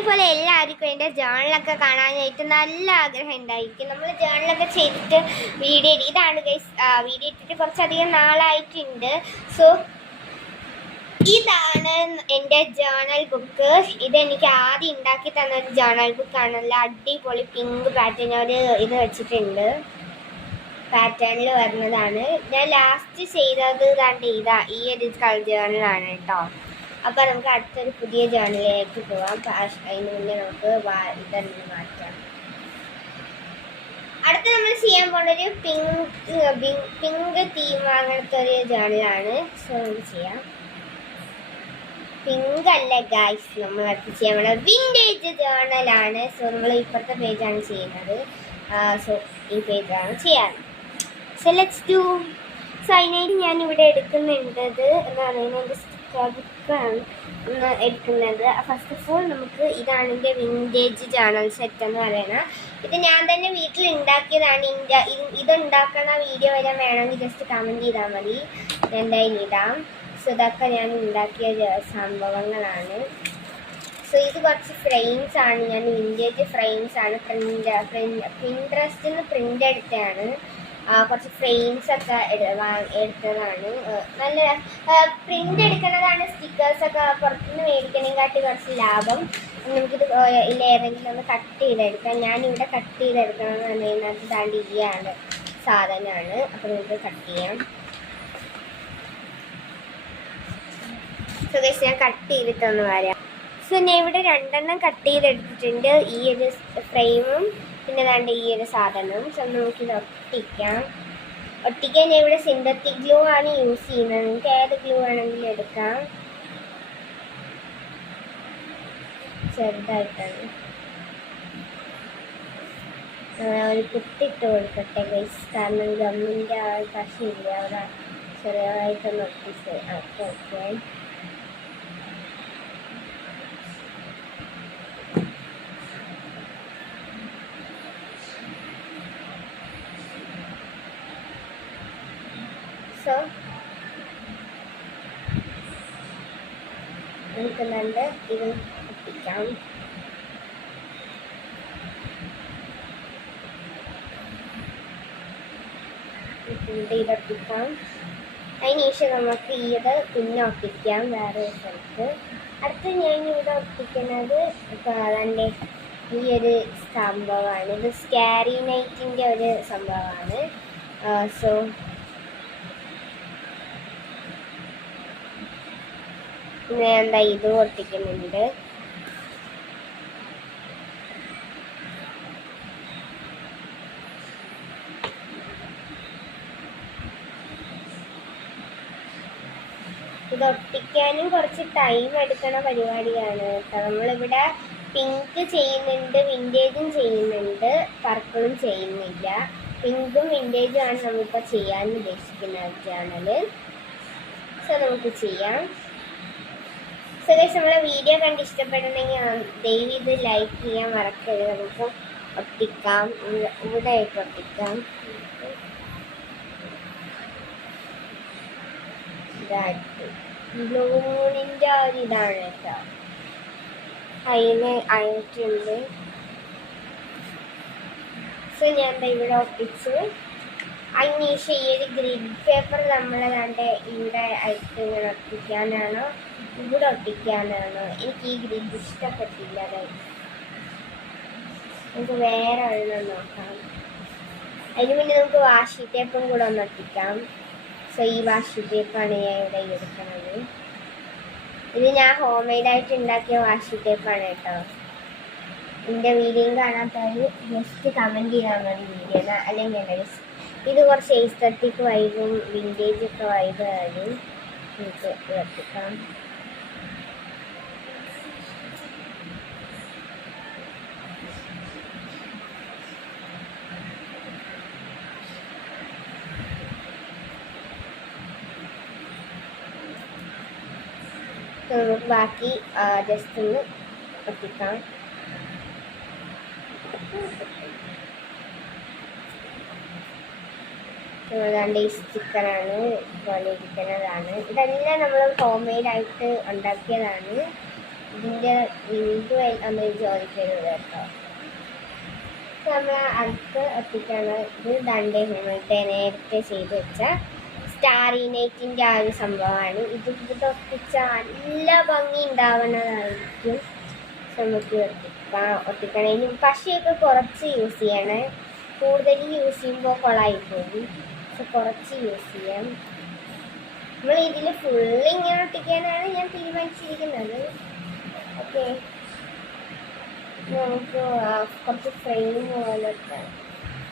ഇതേപോലെ എല്ലാവർക്കും എൻ്റെ ജേണലൊക്കെ കാണാനായിട്ട് നല്ല ആഗ്രഹം ഉണ്ടായിരിക്കും. നമ്മൾ ജേണലൊക്കെ ചെയ്തിട്ട് വീഡിയോ ഇതാണ് ഗൈസ്. വീഡിയോ ഇട്ടിട്ട് കുറച്ചധികം നാളായിട്ടുണ്ട്. സോ ഇതാണ് എൻ്റെ ജേണൽ ബുക്ക്. ഇതെനിക്ക് ആദ്യം ഉണ്ടാക്കി തന്നൊരു ജേണൽ ബുക്കാണ്. നല്ല അടിപൊളി പിങ്ക് പാറ്റേൺ ഒരു ഇത് വെച്ചിട്ടുണ്ട്, പാറ്റേണിൽ വരുന്നതാണ്. ഞാൻ ലാസ്റ്റ് ചെയ്തത് ഈ ഒരു കളർ ജേണലാണ് കേട്ടോ. അപ്പോൾ നമുക്ക് അടുത്തൊരു പുതിയ ജേണലിലേക്ക് പോവാം. അതിന് മുന്നേ നമുക്ക് ഇതൊന്ന് മാറ്റാം. അടുത്ത് നമ്മൾ ചെയ്യാൻ പോകുന്നൊരു പിങ്ക് തീം അങ്ങനത്തെ ഒരു ജേണലാണ്. സോ നമുക്ക് ചെയ്യാം. പിങ്ക് അല്ല ഗൈസ്, നമ്മൾ അടുത്ത് ചെയ്യാൻ പോകുന്നത് വിൻറ്റേജ് ജേണലാണ്. സോ നമ്മൾ ഇപ്പോഴത്തെ പേജാണ് ചെയ്യുന്നത്. സോ ഈ പേജാണ് ചെയ്യാൻ. So let's do. സോ അതിനായിട്ട് ഞാൻ ഇവിടെ എടുക്കുന്നുണ്ട് എന്താണ് എൻ്റെ ബുക്കാണ് എടുക്കുന്നത്. ഫസ്റ്റ് ഓഫ് ഓൾ നമുക്ക് ഇതാണ് എൻ്റെ വിൻറ്റേജ് ജേണൽ സെറ്റ് എന്ന് പറയുന്നത്. ഇത് ഞാൻ തന്നെ വീട്ടിൽ ഉണ്ടാക്കിയതാണ്. ഇത് ഉണ്ടാക്കണ വീഡിയോ വരാൻ വേണമെങ്കിൽ ജസ്റ്റ് കമൻറ്റ് ചെയ്താൽ മതി, എന്തായാലും ഇടാം. സോ ഇതൊക്കെ ഞാൻ ഉണ്ടാക്കിയ സംഭവങ്ങളാണ്. സോ ഇത് കുറച്ച് ഫ്രെയിംസ് ആണ്. ഞാൻ വിൻറ്റേജ് ഫ്രെയിംസ് ആണ് പിൻട്രസ്റ്റിൽ നിന്ന് പ്രിൻ്റ് എടുത്തതാണ്. കുറച്ച് ഫ്രെയിംസ് ഒക്കെ എടുത്തതാണ്. നല്ല പ്രിൻ്റ് എടുക്കുന്നതാണ്. സ്റ്റിക്കേഴ്സൊക്കെ പുറത്തുനിന്ന് മേടിക്കണേക്കാട്ടി കുറച്ച് ലാഭം. നമുക്കിത് ഏതെങ്കിലും ഒന്ന് കട്ട് ചെയ്തെടുക്കാം. ഞാനിവിടെ കട്ട് ചെയ്തെടുക്കണം എന്ന് പറയുന്നത് ദാണ്ടിയാണ് സാധനമാണ്. അപ്പോൾ നമുക്ക് കട്ട് ചെയ്യാം. സോ ഗൈസ് ഞാൻ കട്ട് ചെയ്തിട്ടൊന്ന് വരാം. സോ ഞാൻ ഇവിടെ 2 എണ്ണം കട്ട് ചെയ്തെടുത്തിട്ടുണ്ട്, ഈ ഒരു ഫ്രെയിമും പിന്നെ ദാണ്ട് ഈ ഒരു സാധനവും. സോ നമുക്കിത് ഒട്ടിക്കാൻ ഞാൻ ഇവിടെ സിന്തറ്റിക് ഗ്ലൂ ആണ് യൂസ് ചെയ്യുന്നത്. നിങ്ങൾക്ക് ഏത് ഗ്ലൂ വേണമെങ്കിലും എടുക്കാം. ചെറുതായിട്ടാണ് ഒരു കുത്തിട്ട് കൊടുക്കട്ടെ ഗൈസ്, കാരണം ഗമ്മിൻ്റെ ആ കശിയില്ല അവിടെ ചെറുതായിട്ടൊന്ന് ഒട്ടിച്ച്. ഓക്കെ സോ നമുക്ക് ഇത് ഒട്ടിക്കാം. ഇതൊട്ടിക്കാം. അതിനുശേഷം നമുക്ക് ഇത് പിന്നെ ഒട്ടിക്കാം വേറെ സ്ഥലത്ത്. അടുത്ത് ഞാൻ ഇവിടെ ഒട്ടിക്കുന്നത് അതിൻ്റെ ഈ ഒരു സംഭവമാണ്. ഇത് സ്കാരി നൈറ്റിൻ്റെ ഒരു സംഭവമാണ്. സോ ഞാൻ ഇത് ഒട്ടിക്കുന്നുണ്ട്. ഇത് ഒട്ടിക്കാനും കുറച്ച് ടൈം എടുക്കണ പരിപാടിയാണ് കേട്ടോ. നമ്മളിവിടെ പിങ്ക് ചെയ്യുന്നുണ്ട്, വിൻറ്റേജും ചെയ്യുന്നുണ്ട്, പർപ്പിളും ചെയ്യുന്നില്ല. പിങ്കും വിൻറ്റേജും ആണ് നമ്മളിപ്പോൾ ചെയ്യാൻ ഉദ്ദേശിക്കുന്ന ജേണൽ. സോ നമുക്ക് ചെയ്യാം. സോ ഗൈസ് നമ്മളെ വീഡിയോ കണ്ട് ഇഷ്ടപ്പെടുന്നെങ്കിൽ ദയവ് ഇത് ലൈക്ക് ചെയ്യാൻ മറക്കരുത്. നമുക്ക് ഒട്ടിക്കാം, ഇവിടെ ആയിട്ട് ഒട്ടിക്കാം. ബ്ലൂണിൻ്റെ ഒരു ഇതാണ് കേട്ടോ, അതിന് ആയിട്ടുണ്ട്. സോ ഞാൻ ഇവിടെ ഒട്ടിച്ചു. അതിനുശേഷം ഈ ഒരു ഗ്രിഡ് പേപ്പർ നമ്മളതാണ്ട് ഇവിടെ ആയിട്ട് ഇങ്ങനെ ഒട്ടിക്കാനാണോ ഇവിടെ ഒട്ടിക്കാനാണോ, എനിക്ക് ഈ ഗ്രിഡ് ഇഷ്ടപ്പെട്ടില്ല. നമുക്ക് വേറെ ഒരെണ്ണം നോക്കാം. അതിന് മുന്നേ നമുക്ക് വാഷി ടേപ്പും കൂടെ ഒന്ന് ഒട്ടിക്കാം. സോ ഈ വാഷി ടേപ്പാണ് ഞാൻ ഇവിടെ എടുക്കുന്നത്. ഇത് ഞാൻ ഹോം മെയ്ഡായിട്ട് ഉണ്ടാക്കിയ വാഷി ടേപ്പാണ് കേട്ടോ. എൻ്റെ വീഡിയോയും കാണാത്തവർ ജസ്റ്റ് കമൻറ്റ് ചെയ്താൽ മതി വീഡിയോ, അല്ലെങ്കിൽ ഇത് കുറച്ച് എസ്തെറ്റിക് വൈബും വിൻറ്റേജ് ഒക്കെ വൈബ് ആണ്. നമുക്ക് ഒട്ടിക്കാം. നമുക്ക് ബാക്കി ജസ്റ്റ് ഒന്ന് ഒട്ടിക്കാം. ഏതാണ്ട് ഈ സ്റ്റിക്കറാണ് പോലെ ഇരിക്കുന്നതാണ്. ഇതെല്ലാം നമ്മൾ ഹോം മെയ്ഡായിട്ട് ഉണ്ടാക്കിയതാണ്. ഇതിൻ്റെ ലിങ്ക് നമ്മൾ ചോദിക്കരുത് കേട്ടോ. നമ്മൾ അടുത്ത് ഒട്ടിക്കാണ് ഇത് ദണ്ടേ നമ്മളുടെ നേരത്തെ ചെയ്ത് വെച്ച സ്റ്റാറി നൈറ്റിൻ്റെ ആ ഒരു സംഭവമാണ്. ഇത് ഒട്ടിച്ച നല്ല ഭംഗി ഉണ്ടാവുന്നതായിരിക്കും. നമുക്ക് ഒട്ടിക്കണേനും പശയൊക്കെ കുറച്ച് യൂസ് ചെയ്യണേ, കൂടുതൽ യൂസ് ചെയ്യുമ്പോൾ കൊളായി പോകും. കുറച്ച് യൂസ് ചെയ്യാം. നമ്മൾ ഇതിൽ ഫുള്ള് ഇങ്ങനെ ഒട്ടിക്കാനാണ് ഞാൻ തീരുമാനിച്ചിരിക്കുന്നത്. ഓക്കെ, നമുക്ക് കുറച്ച് ഫ്രെയിം പോലത്തെ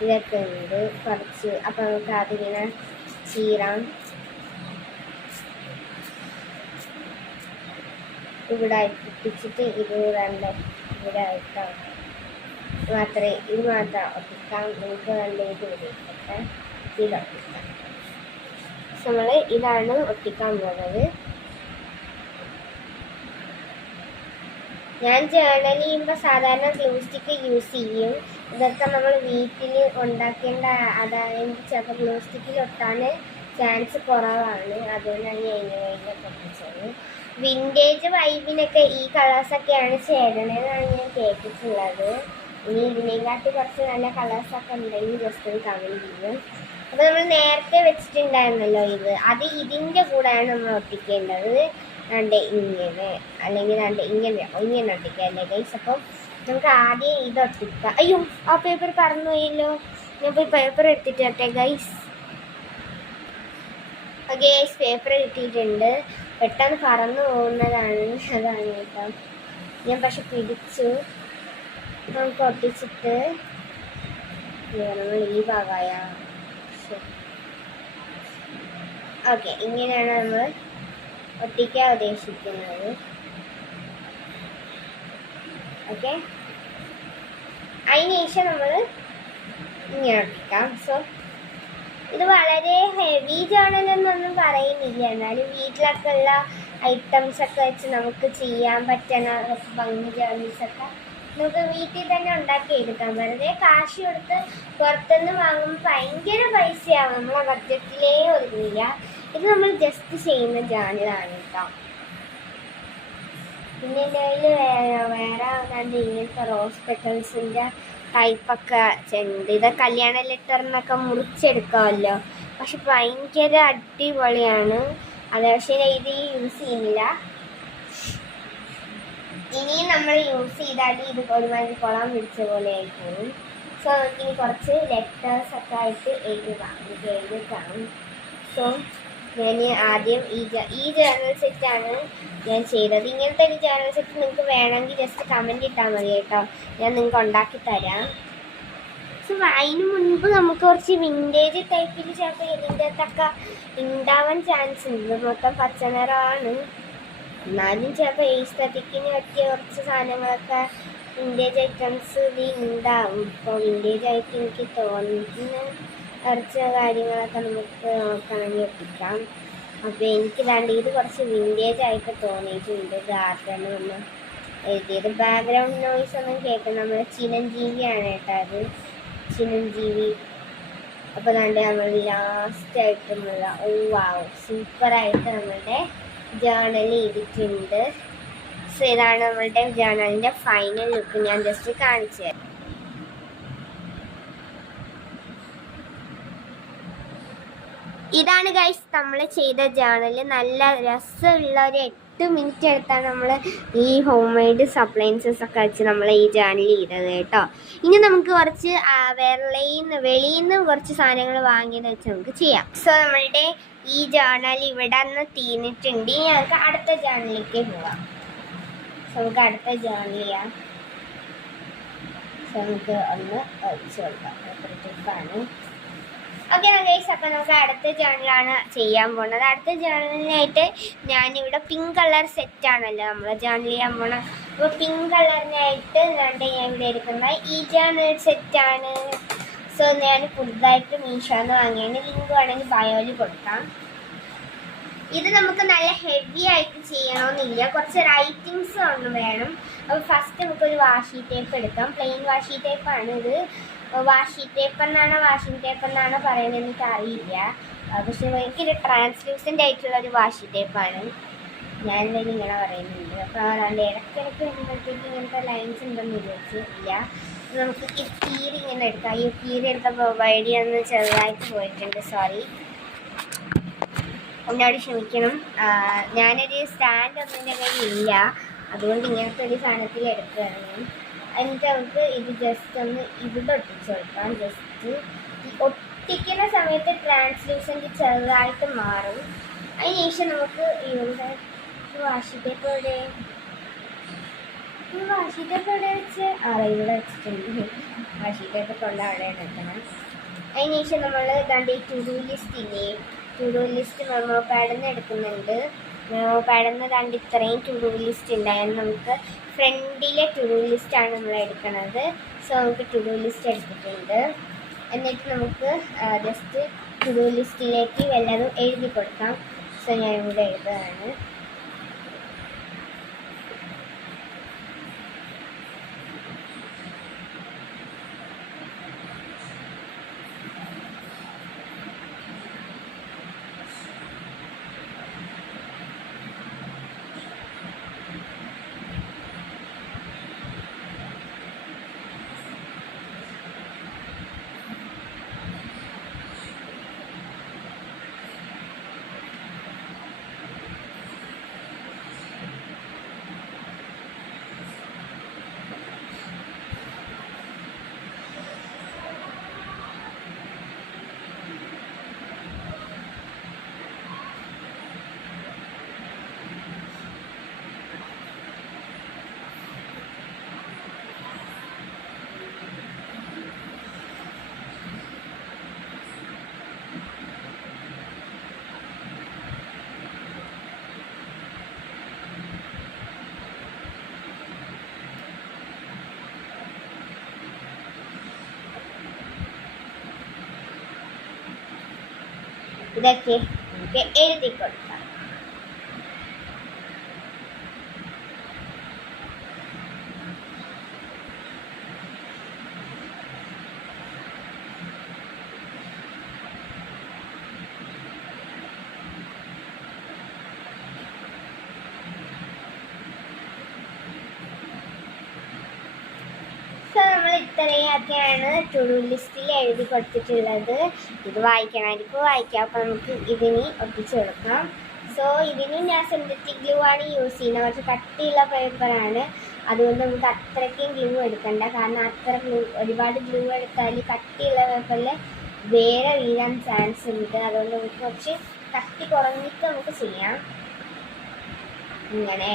ഇതൊക്കെ ഉണ്ട് കുറച്ച്. അപ്പം നമുക്ക് അതിങ്ങനെ ചീറാം. ഇവിടെ ഒട്ടിച്ചിട്ട് ഇത് രണ്ട് ഇവിടെ ഇട്ടാം മാത്രമേ ഇത് മാത്രം ഒട്ടിക്കാം. നമുക്ക് നല്ല ഇത് ഉപയോഗിക്കട്ടെ, ഇത് ഒട്ടിക്കാം. നമ്മൾ ഇതാണ് ഒട്ടിക്കാൻ പോകുന്നത്. ഞാൻ ജേർണൽ ചെയ്യുമ്പോൾ സാധാരണ ഗ്ലൂ സ്റ്റിക്ക് യൂസ് ചെയ്യും. ഇതൊക്കെ നമ്മൾ വീട്ടിൽ ഉണ്ടാക്കേണ്ട, അതായത് ചിലപ്പോൾ ഗ്ലൂ സ്റ്റിക്കിൽ ഒട്ടാൻ ചാൻസ് കുറവാണ്. അതുകൊണ്ടാണ് ഞാൻ ഇതിനെ പൊട്ടിച്ചത്. വിൻറ്റേജ് വൈബിനൊക്കെ ഈ കളേഴ്സൊക്കെയാണ് ചേരണതെന്നാണ് ഞാൻ കേട്ടിട്ടുള്ളത്. ഇനി ഇതിനെക്കാട്ടി കുറച്ച് നല്ല കളേഴ്സൊക്കെ ഉണ്ടെങ്കിൽ ജസ്റ്റ് ഒന്ന് കമൻറ്റ് ചെയ്യും. അപ്പോൾ നമ്മൾ നേരത്തെ വെച്ചിട്ടുണ്ടായിരുന്നല്ലോ അത് ഇതിൻ്റെ കൂടെയാണ് നമ്മൾ ഒട്ടിക്കേണ്ടത്. രണ്ട് ഇങ്ങനെ അല്ലെങ്കിൽ രണ്ട് ഇങ്ങനെ ഒട്ടിക്കല്ലേ ഗൈസ്. അപ്പം നമുക്ക് ആദ്യം ഇത് ഒട്ടിക്കാം. അയ്യോ, ആ പേപ്പർ പറഞ്ഞു പോയല്ലോ. ഞാൻ പോയി പേപ്പർ എടുത്തിട്ട് വരട്ടെ ഗൈസ്. ഓക്കെ ഗൈസ്, പേപ്പർ കിട്ടിയിട്ടുണ്ട്. പെട്ടെന്ന് പറന്നു പോകുന്നതാണ്, അതാണ് കേട്ടോ. ഞാൻ പക്ഷെ പിടിച്ചു. നമുക്ക് ഒട്ടിച്ചിട്ട് നമ്മൾ ഈ ഭാഗമായ ഓക്കെ, ഇങ്ങനെയാണ് നമ്മൾ ഒട്ടിക്കാൻ ഉദ്ദേശിക്കുന്നത്. ഓക്കെ, അതിനുശേഷം നമ്മൾ ഇങ്ങനെ ഒട്ടിക്കാം. സോ ഇത് വളരെ ഹെവി ജേർണലെന്നൊന്നും പറയുന്നില്ല, എന്നാലും വീട്ടിലൊക്കെ ഉള്ള ഐറ്റംസൊക്കെ വെച്ച് നമുക്ക് ചെയ്യാൻ പറ്റുന്ന കുറച്ച് ഭംഗി ജേർണൽസൊക്കെ നമുക്ക് വീട്ടിൽ തന്നെ ഉണ്ടാക്കിയെടുക്കാം. വെറുതെ കാശ് കൊടുത്ത് പുറത്തുനിന്ന് വാങ്ങുമ്പോൾ ഭയങ്കര പൈസയാവും, നമ്മളെ ബഡ്ജറ്റിലേ ഒതുങ്ങില്ല. ഇത് നമ്മൾ ജസ്റ്റ് ചെയ്യുന്ന ജേർണലാണ് കേട്ടോ. പിന്നെ എൻ്റെ കയ്യിൽ വേറെ രണ്ട് ഇങ്ങനത്തെ റോസ് പെറ്റൽസിൻ്റെ ടൈപ്പൊക്കെ ഉണ്ട്. ഇത് കല്യാണ ലെറ്ററിനൊക്കെ മുറിച്ചെടുക്കാമല്ലോ, പക്ഷെ ഭയങ്കര അടിപൊളിയാണ് അത്. പക്ഷേ ഇത് യൂസ് ചെയ്യുന്നില്ല. ഇനിയും നമ്മൾ യൂസ് ചെയ്താൽ ഇത് ഒരുമാതിരി കുളം പിടിച്ച പോലെ ആയിപ്പോകും. സോ നമുക്കിനി കുറച്ച് ലെറ്റേഴ്സൊക്കെ ആയിട്ട് എഴുതാം. സോ ഞാൻ ആദ്യം ഈ ജേർണൽ സെറ്റാണ് ഞാൻ ചെയ്തത്. ഇങ്ങനത്തെ ഒരു ജേർണൽ സെറ്റ് നിങ്ങൾക്ക് വേണമെങ്കിൽ ജസ്റ്റ് കമൻറ്റ് ഇട്ടാൽ മതി കേട്ടോ, ഞാൻ നിങ്ങൾക്ക് ഉണ്ടാക്കി തരാം. സോ അതിന് മുൻപ് നമുക്ക് കുറച്ച് വിൻറ്റേജ് ടൈപ്പിൽ ചിലപ്പോൾ ഇതിൻ്റെ അകത്തൊക്കെ ഉണ്ടാവാൻ ചാൻസ് ഉണ്ട്. മൊത്തം പച്ചനിറമാണ്, എന്നാലും ചിലപ്പോൾ എസ്തെറ്റിക്കിന് പറ്റിയ കുറച്ച് സാധനങ്ങളൊക്കെ വിൻറ്റേജ് ഐറ്റംസ് ഇതിൽ ഉണ്ടാവും. ഇപ്പോൾ വിൻറ്റേജ് ആയിട്ട് എനിക്ക് തോന്നുന്ന കുറച്ച് കാര്യങ്ങളൊക്കെ നമുക്ക് നോക്കണമെങ്കിൽ ഒപ്പിക്കാം. അപ്പോൾ എനിക്ക് വേണ്ട ഇത് കുറച്ച് വിൻറ്റേജ് ആയിട്ട് തോന്നിയിട്ടുണ്ട്. ഗാർഡൻ ഒന്ന് എഴുതിയത്. ബാക്ക്ഗ്രൗണ്ട് നോയ്സ് ഒന്നും കേൾക്കുന്നത് നമ്മുടെ ചിരഞ്ജീവിയാണ് കേട്ടോ, അത് ചിരഞ്ജീവി. അപ്പോൾ കണ്ട് നമ്മൾ ലാസ്റ്റായിട്ടുമുള്ള സൂപ്പറായിട്ട് നമ്മളുടെ ജേർണൽ ചെയ്തിട്ടുണ്ട്. സോ ഇതാണ് നമ്മളുടെ ജേർണലിൻ്റെ ഫൈനൽ ലുക്ക്. ഞാൻ ജസ്റ്റ് കാണിച്ചു തരാം. ഇതാണ് ഗൈസ് നമ്മൾ ചെയ്ത ജേർണൽ. നല്ല രസമുള്ള ഒരു 8 മിനിറ്റ് എടുത്താണ് നമ്മൾ ഈ ഹോം മെയ്ഡ് സപ്ലൈൻസസ് ഒക്കെ വെച്ച് നമ്മൾ ഈ ജേർണൽ ചെയ്തത് കേട്ടോ. ഇനി നമുക്ക് കുറച്ച് വെളിയിൽ നിന്ന് കുറച്ച് സാധനങ്ങൾ വാങ്ങിയത് വെച്ച് നമുക്ക് ചെയ്യാം. സോ നമ്മളുടെ ഈ ജേർണൽ ഇവിടെ നിന്ന് തീർന്നിട്ടുണ്ട്. ഇനി നമുക്ക് അടുത്ത ജേർണലിലേക്ക് പോവാം. സോ നമുക്ക് അടുത്ത ജേർണൽ ചെയ്യാം. സോ നമുക്ക് ഒന്ന് ഒഴിച്ച് കൊടുക്കാം. ട്രിപ്പാണ്. ഓക്കെ ഗൈസ്, അപ്പം നമുക്ക് അടുത്ത ജേർണലാണ് ചെയ്യാൻ പോകുന്നത്. അടുത്ത ജേർണലിനായിട്ട് ഞാനിവിടെ പിങ്ക് കളർ സെറ്റാണല്ലോ നമ്മൾ ജേർണൽ ചെയ്യാൻ പോകണം. അപ്പോൾ പിങ്ക് കളറിനായിട്ട് ഞാൻ ഇവിടെ എടുക്കുന്നത് ഈ ജേർണൽ സെറ്റാണ്. സോ ഞാൻ പുതുതായിട്ട് മീഷോന്ന് വാങ്ങിയാണ്. ലിങ്ക് വേണമെങ്കിൽ ബയോയിൽ കൊടുക്കാം. ഇത് നമുക്ക് നല്ല ഹെവി ആയിട്ട് ചെയ്യണമെന്നില്ല, കുറച്ച് റൈറ്റിങ്സ് ഒന്ന് വേണം. അപ്പോൾ ഫസ്റ്റ് നമുക്കൊരു വാഷി ടേപ്പ് എടുക്കാം. പ്ലെയിൻ വാഷി ടേപ്പാണ് ഇത്. വാഷി ടേപ്പ് എന്നാണ് വാഷിംഗ് ടേപ്പ് എന്നാണ് പറയുന്നത് എനിക്ക് അറിയില്ല. പക്ഷേ എനിക്കൊരു ട്രാൻസ്ലൂസൻ്റ് ആയിട്ടുള്ളൊരു വാഷി ടേപ്പാണ്. ഞാൻ എന്തായാലും ഇങ്ങനെ പറയുന്നുണ്ട്. അപ്പോൾ അതുകൊണ്ട് ഇടയ്ക്കിടയ്ക്ക് വരുമ്പോഴത്തേക്ക് ഇങ്ങനത്തെ ലൈൻസ് ഉണ്ടെന്ന് വിചാരിച്ചില്ല. നമുക്ക് ഈ കീറി ഇങ്ങനെ എടുക്കാം. ഈ കീറി എടുത്തപ്പോൾ വഴിയൊന്ന് ചെറുതായിട്ട് പോയിട്ടുണ്ട്, സോറി, എന്നോട് ക്ഷമിക്കണം. ഞാനൊരു സ്റ്റാൻഡ് ഒന്നും എൻ്റെ കയ്യിൽ ഇല്ല, അതുകൊണ്ട് ഇങ്ങനത്തെ ഒരു സാധനത്തിൽ എടുക്കുകയാണ് ഞാൻ. എന്നിട്ട് നമുക്ക് ഇത് ജസ്റ്റ് ഒന്ന് ഇവിടെ ഒട്ടിച്ച് കൊടുക്കാം. ജസ്റ്റ് ഈ ഒട്ടിക്കുന്ന സമയത്ത് ട്രാൻസ്ലൂസൻറ്റ് ചെറുതായിട്ട് മാറും. അതിനുശേഷം നമുക്ക് ഇവിടെ വാഷി പേപ്പർ വെച്ച് ഇവിടെ വെച്ചിട്ടുണ്ട്. വാഷി പേപ്പർ കൊണ്ട് അവിടെ വെക്കണം. അതിനുശേഷം നമ്മൾ ദാണ്ട് ഈ ടു ഡു ലിസ്റ്റ് മെമ്മോ പാഡിൽ നിന്ന് എടുക്കുന്നുണ്ട്. മെമ്മോ പാഡിൽ നിന്ന് ദാണ്ട് ഇത്രയും ടു ഡു ലിസ്റ്റ് ഉണ്ടായാലും നമുക്ക് ഫ്രണ്ടിലെ ടു ഡു ലിസ്റ്റാണ് നമ്മൾ എടുക്കുന്നത്. സോ നമുക്ക് ടു ഡു ലിസ്റ്റ് എടുത്തിട്ടുണ്ട്. എന്നിട്ട് നമുക്ക് ജസ്റ്റ് ടു ഡു ലിസ്റ്റിലേക്ക് വല്ലതും എഴുതി കൊടുക്കാം. സോ ഞാൻ ഇവിടെ എഴുതുകയാണ്. ഇതൊക്കെ നമുക്ക് എഴുതി കൊടുക്കാം. നമ്മൾ ഇത്രയൊക്കെയാണ് ടു ഡു ലിസ്റ്റിൽ എഴുതി കൊടുത്തിട്ടുള്ളത്. ഇത് വായിക്കണമായിരിക്കും, വായിക്കാം. അപ്പോൾ നമുക്ക് ഇതിന് ഒട്ടിച്ചു കൊടുക്കാം. സോ ഇതിന് ഞാൻ സിന്തറ്റിക് ഗ്ലൂ ആണ് യൂസ് ചെയ്യുന്നത്. കുറച്ച് കട്ടിയുള്ള പേപ്പറാണ്, അതുകൊണ്ട് നമുക്ക് അത്രയ്ക്കും ഗ്ലൂ എടുക്കണ്ട. കാരണം ഒരുപാട് ഗ്ലൂ എടുത്താൽ കട്ടിയുള്ള പേപ്പറിൽ വേറെ വീഴാൻ ചാൻസ് ഉണ്ട്. അതുകൊണ്ട് നമുക്ക് കുറച്ച് കട്ടി കുറഞ്ഞിട്ട് നമുക്ക് ചെയ്യാം. ഇങ്ങനെ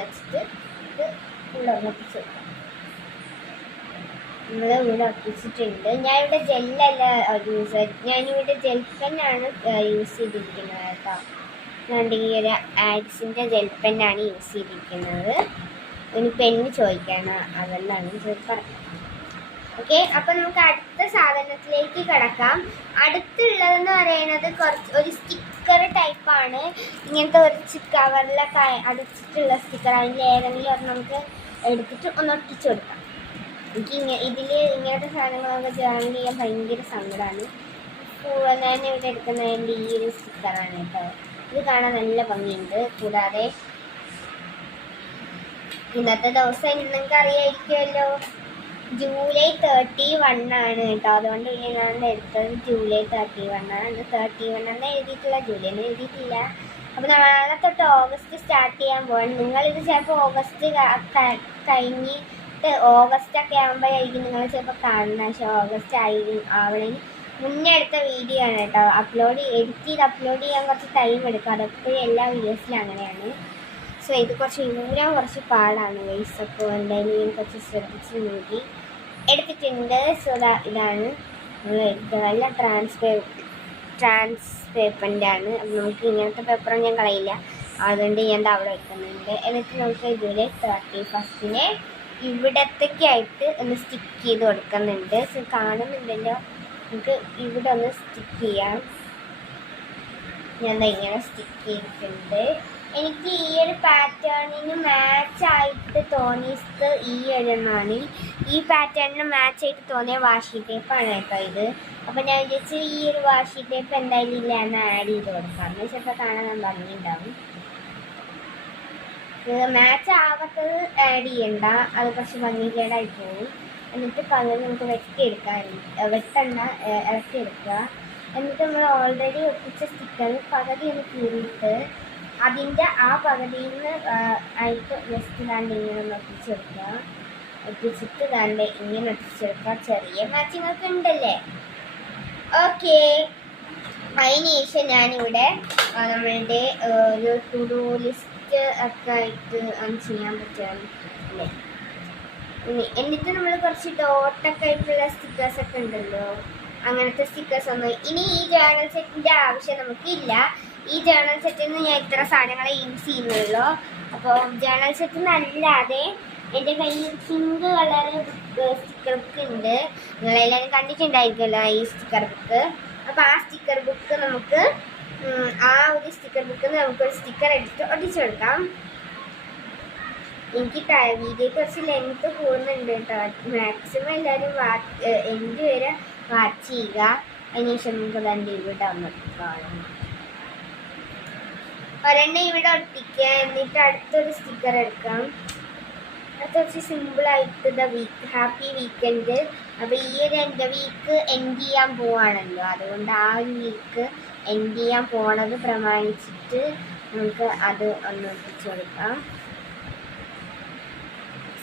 വെച്ചിട്ട് ഇത് ഇവിടെ ഒട്ടിച്ചു കൊടുക്കാം. നമ്മൾ ഇവിടെ ഒട്ടിച്ചിട്ടുണ്ട്. ഞാനിവിടെ ജെല്ലല്ല ഞാനിവിടെ ജെൽ പെന്നാണ് യൂസ് ചെയ്തിരിക്കുന്നത് കേട്ടോ. ഞാൻ ഈ ഒരു ആഡ്സിൻ്റെ ജെൽ പെന്നാണ് യൂസ് ചെയ്തിരിക്കുന്നത്. ഇനി പെന്ന് ചോദിക്കണം, അതെല്ലാം പറഞ്ഞത്. ഓക്കെ, അപ്പം നമുക്ക് അടുത്ത സാധനത്തിലേക്ക് കിടക്കാം. അടുത്തുള്ളതെന്ന് പറയുന്നത് ഒരു സ്റ്റിക്കർ ടൈപ്പാണ്. ഇങ്ങനത്തെ ഒരു കവറിലൊക്കെ അടച്ചിട്ടുള്ള സ്റ്റിക്കർ. അതിൻ്റെ ഏതെങ്കിലും ഒരെണ്ണം നമുക്ക് എടുത്തിട്ട് ഒന്ന് ഒട്ടിച്ചു കൊടുക്കാം. എനിക്ക് ഇങ്ങനത്തെ സാധനങ്ങളൊക്കെ ജേർണൽ ചെയ്യാൻ ഭയങ്കര സങ്കടമാണ്. ഞാൻ ഇവിടെ എടുക്കുന്നതിൻ്റെ ഈ ഒരു സ്റ്റിക്കറാണ് കേട്ടോ. ഇത് കാണാൻ നല്ല ഭംഗിയുണ്ട്. കൂടാതെ ഇന്നത്തെ ദിവസം നിങ്ങൾക്ക് അറിയായിരിക്കുമല്ലോ, ജൂലൈ 31 ആണ് കേട്ടോ. അതുകൊണ്ട് ഞാൻ എടുത്തത് ജൂലൈ 31 ആണ്. 31 എന്ന് എഴുതിയിട്ടില്ല, ജൂലൈ എന്ന് എഴുതിയിട്ടില്ല. അപ്പോൾ നാളെ തൊട്ട് ഓഗസ്റ്റ് സ്റ്റാർട്ട് ചെയ്യാൻ പോകണം. നിങ്ങളിത് ചിലപ്പോൾ ഓഗസ്റ്റ് കഴിഞ്ഞിട്ട് ഓഗസ്റ്റൊക്കെ ആകുമ്പോഴായിരിക്കും നിങ്ങൾ ചിലപ്പോൾ കാണുന്നത്. പക്ഷേ ഓഗസ്റ്റ് ആവണേന് മുന്നേ എടുത്ത വീഡിയോ ആണ് കേട്ടോ. എഡിറ്റ് ചെയ്ത് അപ്ലോഡ് ചെയ്യാൻ കുറച്ച് ടൈം എടുക്കും. അതെപ്പോഴും എല്ലാ വീഡിയോസിലും അങ്ങനെയാണ്. സോ ഇത് ഊരാൻ കുറച്ച് പാടാണ് ഗൈസ്. അപ്പോൾ എന്തായാലും കുറച്ച് ശ്രദ്ധിച്ച് നോക്കി എടുത്തിട്ടുണ്ട്. സോ ഇതാണ് നമ്മൾ എടുത്തത്. നല്ല ട്രാൻസ് പേപ്പറിൻ്റെ ആണ്. അപ്പം നമുക്ക് ഇങ്ങനത്തെ പേപ്പറും ഞാൻ കളയില്ല, അതുകൊണ്ട് ഞാൻ അവിടെ വെക്കുന്നുണ്ട്. എന്നിട്ട് നമുക്ക് ജൂലൈ 31 ഇവിടത്തേക്കായിട്ട് ഒന്ന് സ്റ്റിക്ക് ചെയ്ത് കൊടുക്കുന്നുണ്ട്. സോ കാണുന്നുണ്ടല്ലോ, നമുക്ക് ഇവിടെ ഒന്ന് സ്റ്റിക്ക് ചെയ്യാം. ഞാൻ ഇങ്ങനെ സ്റ്റിക്ക് ചെയ്തിട്ടുണ്ട്. എനിക്ക് ഈ ഒരു പാറ്റേണിന് മാച്ചായിട്ട് തോന്നിയത് ഈ ഒരെണ്ണമാണ്. ഈ പാറ്റേണിന് മാച്ചായിട്ട് തോന്നിയ വാഷി ടേപ്പാണ് കേട്ടോ ഇത്. അപ്പം ഞാൻ വിചാരിച്ചു ഈ ഒരു വാഷി ടേപ്പ് എന്തായാലും ഇല്ല എന്ന് ആഡ് ചെയ്ത് കൊടുക്കാം. എന്ന് ചിലപ്പോൾ കാണാൻ ഭംഗിയുണ്ടാവും. നമുക്ക് മാച്ച് ആവാത്തത് ആഡ് ചെയ്യണ്ട, അത് കുറച്ച് ഭംഗികേടായി പോകും. എന്നിട്ട് പകുതി നമുക്ക് വെട്ടണ്ട, ഇളക്കിയെടുക്കുക. എന്നിട്ട് നമ്മൾ ഓൾറെഡി ഒട്ടിച്ച സ്റ്റിക്കർ പകുതി ഒന്ന് കീറിയിട്ട് അതിൻ്റെ ആ പകുതിയിൽ നിന്ന് ആയിട്ട് ജസ്റ്റ് ദാണ്ട് ഇങ്ങനെ ഒന്ന് ഒട്ടിച്ചെടുക്കുക. ഒട്ടിച്ചിട്ട് ദാണ്ട് ഇങ്ങനെ ഒട്ടിച്ചെടുക്കുക. ചെറിയ മാച്ചിങ് ഒക്കെ ഉണ്ടല്ലേ. ഓക്കെ, അതിന് ശേഷം ഞാനിവിടെ നമ്മളുടെ ഒരു ടു ഡു ലിസ്റ്റ് ഒക്കെ ആയിട്ട് ചെയ്യാൻ പറ്റുകയാണ്. എന്നിട്ട് നമ്മൾ കുറച്ച് ഡോട്ടൊക്കെ ആയിട്ടുള്ള സ്റ്റിക്കേഴ്സ് ഒക്കെ ഉണ്ടല്ലോ, അങ്ങനത്തെ സ്റ്റിക്കേഴ്സ് ഒന്നും ഇനി ഈ ജേർണൽ സെറ്റിൻ്റെ ആവശ്യം നമുക്കില്ല. ഈ ജേർണൽ സെറ്റിൽ നിന്ന് ഞാൻ ഇത്ര സാധനങ്ങളെ യൂസ് ചെയ്യുന്നുള്ളൂ. അപ്പോൾ ജേർണൽ സെറ്റിൽ നിന്നല്ലാതെ എൻ്റെ കയ്യിൽ പിങ്ക് കളർ സ്റ്റിക്കർ ബുക്ക് ഉണ്ട്. നിങ്ങളെല്ലാവരും കണ്ടിട്ടുണ്ടായിരിക്കുമല്ലോ ഈ സ്റ്റിക്കർ ബുക്ക്. അപ്പോൾ ആ സ്റ്റിക്കർ ബുക്ക് നമുക്ക് ആ ഒരു സ്റ്റിക്കർ ബുക്കിൽ നിന്ന് നമുക്കൊരു സ്റ്റിക്കർ എടുത്ത് ഒട്ടിച്ചെടുക്കാം. എനിക്ക് വീഡിയോ കുറച്ച് ലെങ്ത്ത് പോകുന്നുണ്ട് കേട്ടോ. മാക്സിമം എല്ലാവരും എന്ത് വരെ വാച്ച് ചെയ്യുക. അതിനുശേഷം നമുക്ക് തന്നെ ഇവിടെ കാണാം. ഒരെണ്ണം ഇവിടെ ഒട്ടിക്കുക, എന്നിട്ട് അടുത്തൊരു സ്റ്റിക്കർ എടുക്കാം. അത് കുറച്ച് സിമ്പിളായിട്ട് ഹാപ്പി വീക്കെൻഡ്. അപ്പോൾ ഈ ഒരു എൻ്റെ വീക്ക് എൻഡ് ചെയ്യാൻ പോവാണല്ലോ, അതുകൊണ്ട് ആ ഒരു വീക്ക് എൻഡ് ചെയ്യാൻ പോണത് പ്രമാണിച്ചിട്ട് നമുക്ക് അത് ഒന്ന് ഒട്ടിച്ചു കൊടുക്കാം.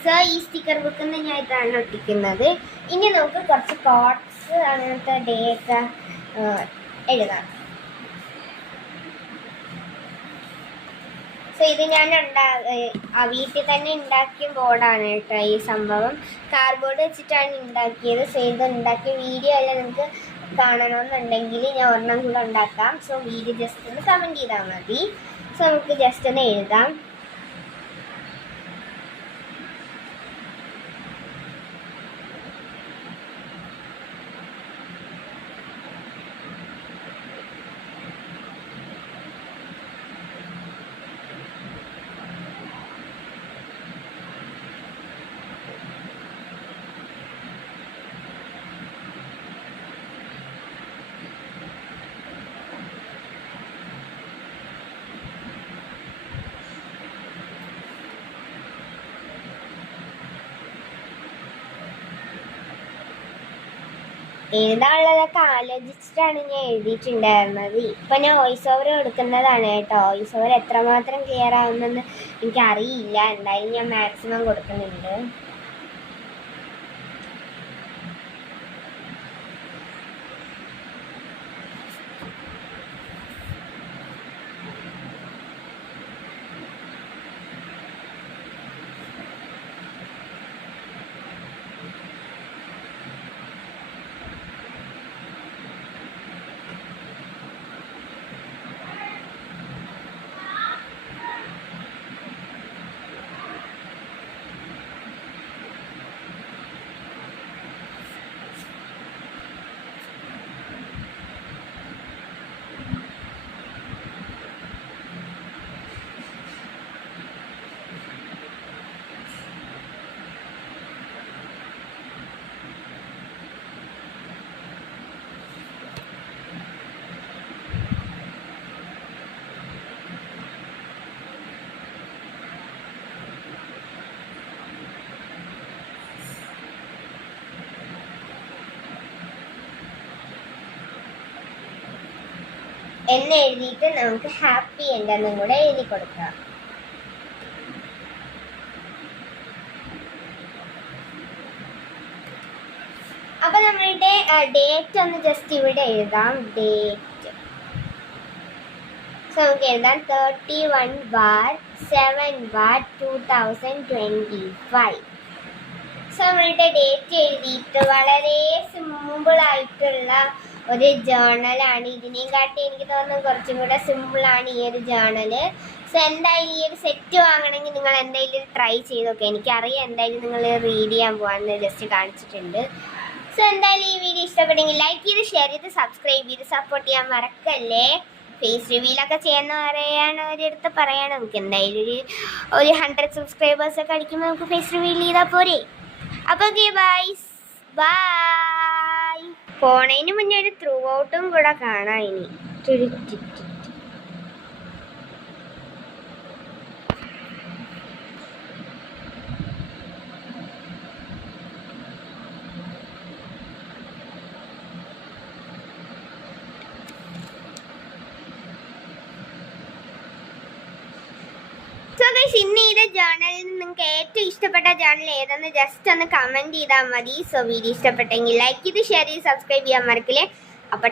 സോ ഈ സ്റ്റിക്കർ ബുക്കിൽ നിന്ന് ഞാൻ ഇതാണ് ഒട്ടിക്കുന്നത്. ഇനി നമുക്ക് കുറച്ച് കോട്ട്സ് അങ്ങനത്തെ ഡേ ഒക്കെ എഴുതാം. സോ ഇത് ഞാൻ വീട്ടിൽ തന്നെ ഉണ്ടാക്കിയ ബോർഡാണ് കേട്ടോ. ഈ സംഭവം കാർഡ്ബോർഡ് വെച്ചിട്ടാണ് ഉണ്ടാക്കിയത്. സോ ഇത് ഉണ്ടാക്കിയ വീഡിയോ എല്ലാം നിങ്ങൾക്ക് കാണണമെന്നുണ്ടെങ്കിൽ ഞാൻ ഒരെണ്ണം കൂടെ ഉണ്ടാക്കാം. സോ വീഡിയോ ജസ്റ്റ് ഒന്ന് കമൻറ്റ് ചെയ്താൽ മതി. സോ നമുക്ക് ജസ്റ്റ് ഒന്ന് എഴുതാം. എഴുതാനുള്ളതൊക്കെ ആലോചിച്ചിട്ടാണ് ഞാൻ എഴുതിയിട്ടുണ്ടായിരുന്നത്. ഇപ്പം ഞാൻ വോയിസ് ഓവർ കൊടുക്കുന്നതാണ് കേട്ടോ. വോയിസ് ഓവർ എത്രമാത്രം ക്ലിയർ ആവുമെന്ന് എനിക്കറിയില്ല. എന്തായാലും ഞാൻ മാക്സിമം കൊടുക്കുന്നുണ്ട്. എന്ന് എഴുതിയിട്ട് നമുക്ക് ഹാപ്പി എന്തെന്നും കൂടെ എഴുതി കൊടുക്കാം. അപ്പൊ നമ്മളുടെ ഡേറ്റ് ഒന്ന് ജസ്റ്റ് ഇവിടെ എഴുതാം. ഡേറ്റ് സോ നമുക്ക് എഴുതാം 31/7/2025. സോ നമ്മളുടെ ഡേറ്റ് എഴുതിയിട്ട് വളരെ സിമ്പിളായിട്ടുള്ള ഒരു ജേർണലാണ്. ഇതിനെയും കാട്ടി എനിക്ക് തോന്നുന്നു കുറച്ചും കൂടെ സിമ്പിളാണ് ഈ ഒരു ജേർണല്. സോ എന്തായാലും ഈ ഒരു സെറ്റ് വാങ്ങണമെങ്കിൽ നിങ്ങൾ എന്തായാലും ട്രൈ ചെയ്ത് നോക്കുക. എനിക്കറിയാം എന്തായാലും നിങ്ങൾ റീഡ് ചെയ്യാൻ പോകാമെന്ന് ജസ്റ്റ് കാണിച്ചിട്ടുണ്ട്. സോ എന്തായാലും ഈ വീഡിയോ ഇഷ്ടപ്പെട്ടെങ്കിൽ ലൈക്ക് ചെയ്ത് ഷെയർ ചെയ്ത് സബ്സ്ക്രൈബ് ചെയ്ത് സപ്പോർട്ട് ചെയ്യാൻ മറക്കല്ലേ. ഫേസ് റിവീലൊക്കെ ചെയ്യാൻ ഒരിടത്ത് പറയണം. നമുക്ക് എന്തായാലും ഒരു 100 സബ്സ്ക്രൈബേഴ്സൊക്കെ അടിക്കുമ്പോൾ നമുക്ക് ഫേസ് റിവീൽ ചെയ്താൽ പോരെ. അപ്പോൾ ഓക്കെ ബൈസ്, ബൈ. പോണതിന് മുന്നേ ഒരു ത്രൂ ഔട്ടും കൂടെ കാണാം ഇനി. ഗൈസ്, ഇന്ന് ചെയ്ത ജേർണലിൽ നിങ്ങൾക്ക് ഏറ്റവും ഇഷ്ടപ്പെട്ട ജേർണൽ ഏതെന്ന് ജസ്റ്റ് ഒന്ന് കമൻറ്റ് ചെയ്താൽ മതി. സോ വീഡിയോ ഇഷ്ടപ്പെട്ടെങ്കിൽ ലൈക്ക് ചെയ്ത് ഷെയർ ചെയ്ത് സബ്സ്ക്രൈബ് ചെയ്യാൻ മറക്കില്ലേ. അപ്പോൾ